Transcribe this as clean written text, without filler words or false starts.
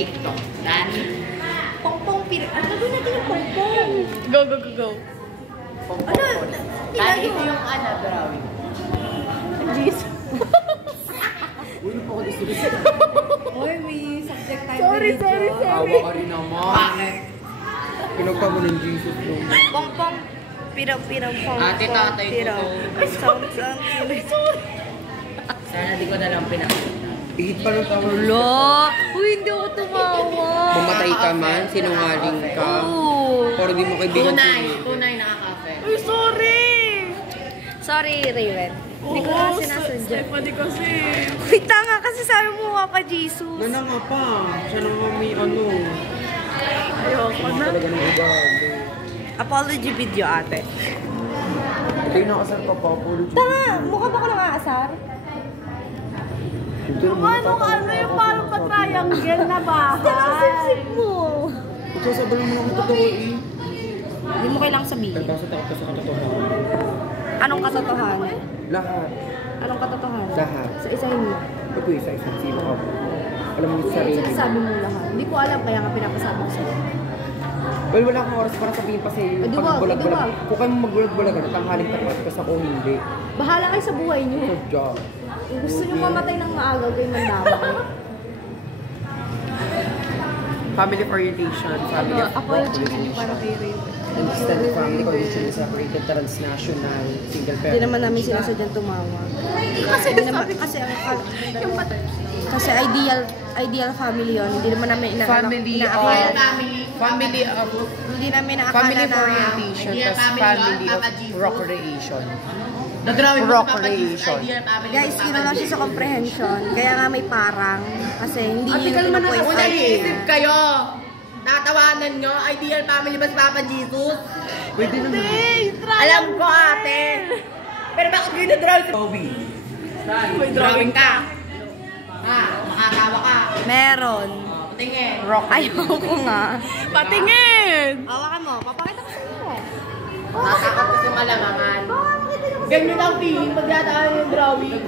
TikTok. Dani. Pongpong pira. Ano gagawin natin yung pongpong? Go, go, go, go. Ano? Dani, ito yung drawing. Jeez. Uy, ano pa ako distribute? Oy, may subject time. Sorry. Awa ka rin naman. Bakit? Pinagpa mo ng Jesus doon. Pongpong. Piraw, pong. Ate, tatay ko to. Sorry. Sana di ko na lang pinakita. Higit pa ng tawag. Lo! Uy, hindi ako tumawa. Mamatay ka man, sinungaling ka. Oo. Pero di mo kaibigan Tunay nakaka-kafe. Uy, sorry! Sorry, Raven. Hindi ko kasi sinasadya. Pwede kasi. Wait, tanga kasi sabi mo Papa Jesus. Nana nga pa. Siya na nga may ano. Ayoko na. Talaga ng ugali. Apology video, ate. Ito yung nakasar ka pa. Apology. Tanga! Mukha ba ko nang-aasar? Ano yung parang pa-triangle na bahay? Sip mo! Magsasabalan mo ng totoo eh. Hindi mo kailangang sabihin. Nagkasa takot ka sa katotohanan. Anong katotohanan? Lahat. Anong katotohanan? Lahat. Sa isahin mo. Ito isa-isa. Sino ka po? Alam mo yung sarili. Sinasabi mo lahat. Hindi ko alam kaya nga pinapasabi ko sa'yo. Well, wala akong oras para sabihin pa sa'yo. Di wag. Kung kayo magbulag-bulag, tanghaling tapat ka sa kung hindi. Bahala kayo sa buhay niyo. Good job. Gusto niyo mamatay ng maaga, kayo mandamay. Family orientation, family of Apology video para kay Raven. extended family condition is separated, transnational, single parent. Hindi naman namin sinasadyang tumawa. Kasi ideal family yon. Hindi naman namin inaakala hindi namin naakala na orientation, tas family of recreation. Nag-drawing mo pa guys, lang siya sa comprehension. Kaya nga may parang kasi hindi Ate, kalma na pwede. una iisip kayo. Natawanan nyo, ideal family ba si Papa Jesus? Pwede naman. Alam ko, ate. Pero bakit gina-drawing? Toby. May drawing ka. Ha, makatawa ka. Meron. Tingin. Ayoko nga. Patingin! Hawakan mo. Papakita ko sa iyo. Natakot ko sa malamangan. Ganyan ang feeling pag yata yung drawing.